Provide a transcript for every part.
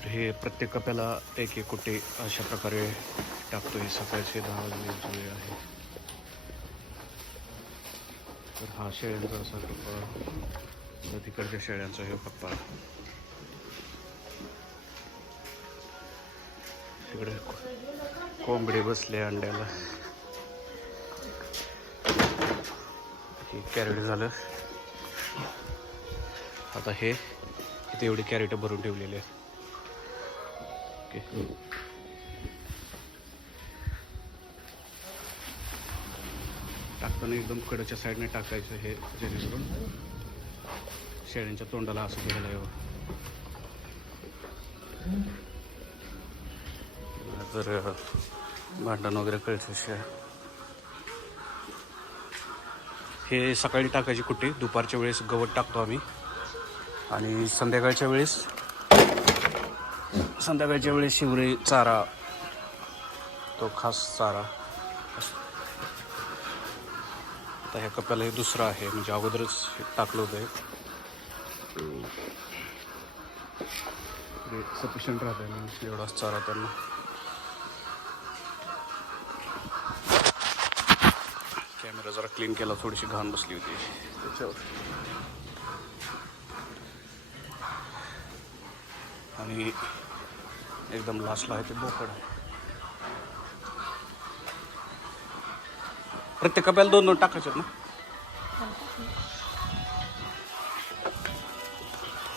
तर हे प्रत्येक कप्याला एक एक कुटे अशा प्रकारे टाकतो हे सकाळचे दहा वाजले आहे. तर हा शेळ्यांचा असा कप्पा. तर तिकडच्या शेळ्यांचा हे कप्पा. तिकडे कोंबडी कोंबडे बसले अंड्याला. हे कॅरेट झालं. आता हे इथे एवढी कॅरेट भरून ठेवलेली आहेत. ओके. टाकताना एकदम कडच्या साईडने टाकायचं हे जेणेकरून शेळ्यांच्या तोंडाला असं घ्यायला यावं. जर भांडण वगैरे कळतं शेळ हे सकाळी टाकायची कुट्टी. दुपारच्या वेळेस गवत टाकतो आम्ही. आणि संध्याकाळच्या वेळेस संध्याकाळच्या वेळेस शिवरे चारा तो खास चारा. आता ह्या कप्याला हे दुसरं आहे म्हणजे अगोदरच हे टाकलं होतं सफिशियंट राहत आहे एवढाच चारा त्यांना. कॅमेरा जरा क्लीन केला थोडीशी घाण बसली होती. त्याच्यावर आणि एकदम लास्टला आहे ते बोकड. प्रत्येक कप्याला दोन दोन टाकायचे ना?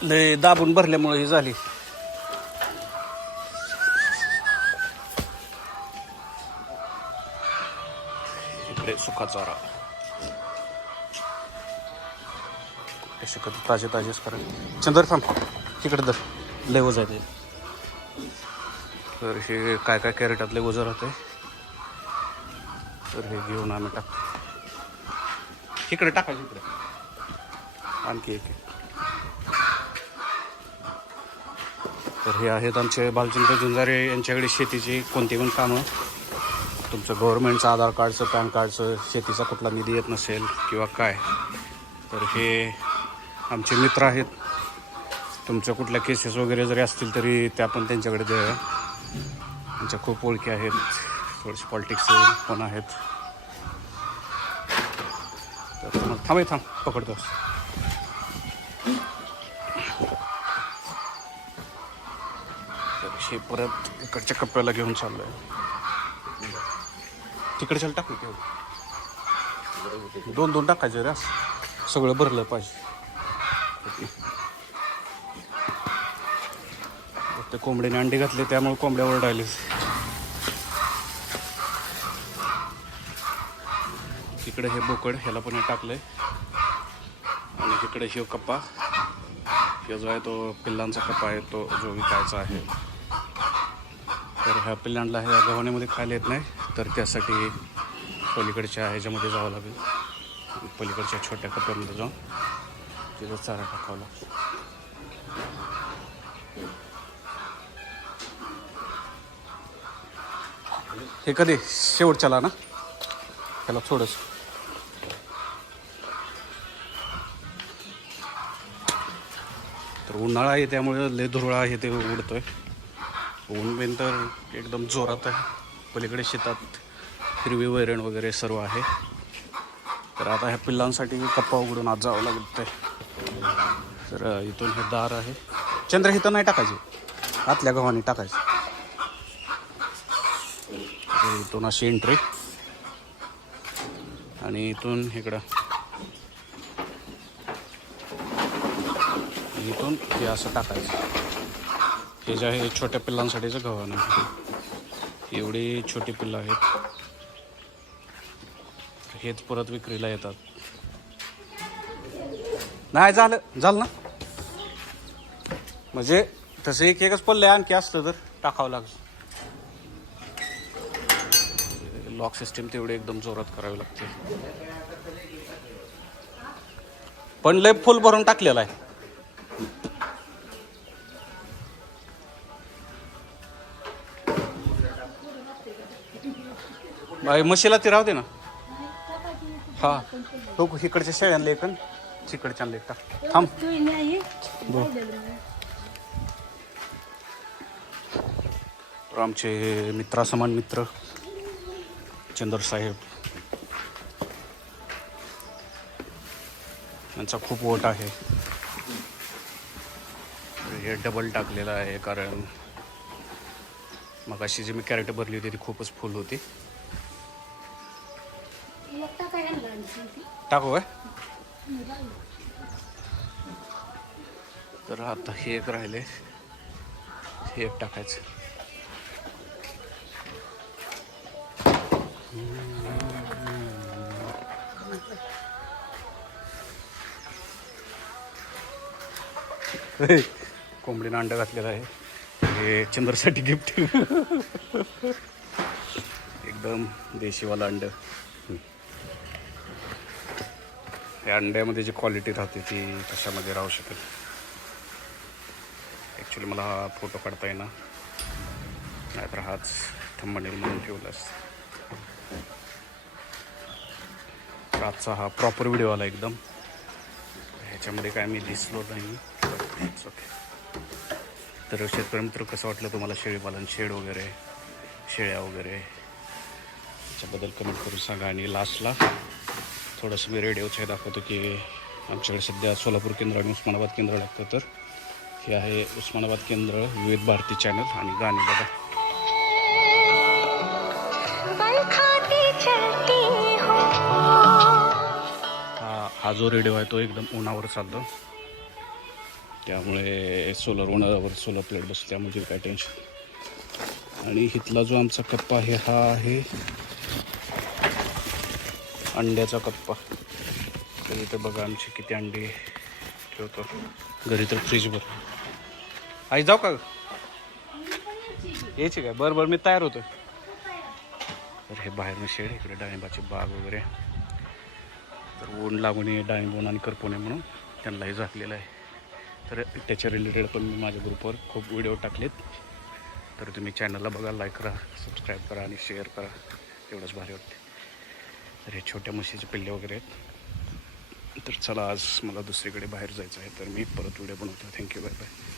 लय दाबून भरल्यामुळे ही झाली. इकडे सुका चारा. कधी ताजे ताजेच करा. चंदर थांब. तिकडे दर लय वजा ते तर हे काय काय कॅरेटातले गुजर राहते तर हे घेऊन आम्ही टाकतो. इकडे टाकायचं इकडे. आणखी एक तर हे आहेत आमचे बालचंद्र झुंजारे यांच्याकडे शेतीची कोणती पण कामं. तुमचं गव्हर्नमेंटचं आधार कार्डचं पॅन कार्डचं शेतीचा कुठला निधी येत नसेल किंवा काय. तर हे आमचे मित्र आहेत. तुमच्या कुठल्या केसेस वगैरे जरी असतील तरी त्या पण त्यांच्याकडे द्या त्यांच्या खूप ओळखी आहेत. थोडेसे पॉलिटिक्स पण आहेत. तर मग थांब थांब पकडतो. हे परत इकडच्या कप्प्याला घेऊन चाललोय. तिकडच्या टाकू तेवढं दोन दोन टाकायचे रे सगळं भरलं पाहिजे. त्या ते कोंबडीने अंडी घातले त्यामुळे कोंबड्या ओरडायले तिकडे हे बोकड ह्याला पण हे टाकलंय. आणि तिकडे शिव कप्पा. किंवा जो आहे तो पिल्लांचा कप्पा आहे तो जो विकायचा आहे. तर ह्या पिल्लांना ह्या गव्हाण्यामध्ये खायला येत नाही तर त्यासाठी पलीकडच्या ह्याच्यामध्ये जावं लागेल. पलीकडच्या छोट्या कप्प्यामध्ये जाऊन तिथं चारा टाकावा लागतो. हे कधी? शेवटच्याला ना? त्याला थोडंस. तर उन्हाळा आहे त्यामुळे लय धुरळा आहे ते उडतोय. ऊन बिन तर एकदम जोरात आहे. पलीकडे शेतात हिरवी वैरण वगैरे सर्व आहे. तर आता ह्या पिल्लांसाठी कप्पा उघडून आज जावं लागत आहे तर इथून हे दार आहे. चंद्र इथं नाही टाकायचे. आतल्या गव्हाने टाकायचं. तर इथून अशी एंट्री आणि इथून इकडं. इथून हे असं टाकायचं. हे जे आहे छोट्या पिल्लांसाठीचं गव्हाण. आहे एवढी छोटी पिल्लं आहेत. हेच परत विक्रीला येतात. नाही झालं. झालं ना? म्हणजे तसं एक एकच पल्ले आणखी असलं तर टाकावं लागतं लॉक सिस्टीम तेवढी एकदम जोरात करावी लागते पण लय फुल भरून टाकलेला आहे. बाई म्हशीला ती राहते ना. हा. तो इकडच्या शेळ्यांना एक तिकडच्या एक टाक थांब. आमचे मित्रासमान मित्र. चंदर साहेब. यांचा खूप वोट आहे. हे डबल टाकलेलं आहे कारण मग अशी जी मी कॅरेट भरली होती ती खूपच फुल होती. टाकू काय? तर आता हे एक राहिले. हे एक टाकायचं. कोंबडीनं अंडं घातलेलं आहे. हे चंद्रसाठी गिफ्ट एकदम देशीवाला अंड. या अंड्यामध्ये जी क्वालिटी राहते ती कशामध्ये राहू शकेल? ॲक्च्युली मला हा फोटो काढता येईना. नाहीतर हाच थंबनेल म्हणून ठेवला असतं तर आजचा हा प्रॉपर व्हिडिओ आला एकदम. ह्याच्यामध्ये काय मी दिसलो नाही. ओके तर शेतकरी मित्र कसं वाटलं तुम्हाला शेळीपालन शेड वगैरे शेळ्या वगैरे? याच्याबद्दल कमेंट करून सांगा. आणि लास्टला थोडंसं मी रेडिओचं हे दाखवतो की आमच्याकडे सध्या सोलापूर केंद्र आणि उस्मानाबाद केंद्र लागतं. तर हे आहे उस्मानाबाद केंद्र विविध भारती चॅनल आणि गाणी बघा. जो रेडिओ आहे तो एकदम उन्हावर चालतो. त्यामुळे सोलर उन्हावर सोलर प्लेट बसतो त्यामुळे काय टेन्शन आणि इथला जो आमचा कप्पा आहे हा आहे अंड्याचा कप्पा. तर इथं बघा आमची किती अंडी ठेवतो. घरी तर फ्रीजवर आई जाऊ का यायची काय? बरं बरं मी तयार होतो तर हे बाहेरनं शेड इकडे डाळिंबाची बाग वगैरे. तर ऊन लागू नये आणि करपू म्हणून त्यांनाही झाकलेलं आहे. तर त्याच्या रिलेटेड पण मी माझ्या ग्रुपवर खूप व्हिडिओ टाकलेत. तर तुम्ही चॅनलला बघा लाईक करा सबस्क्राईब करा आणि शेअर करा. एवढंच भारी वाटते तर हे छोट्या म्हशीचे पिल्ले वगैरे आहेत. तर चला आज मला दुसरीकडे बाहेर जायचं आहे. तर मी परत व्हिडिओ बनवतो. Thank you bye bye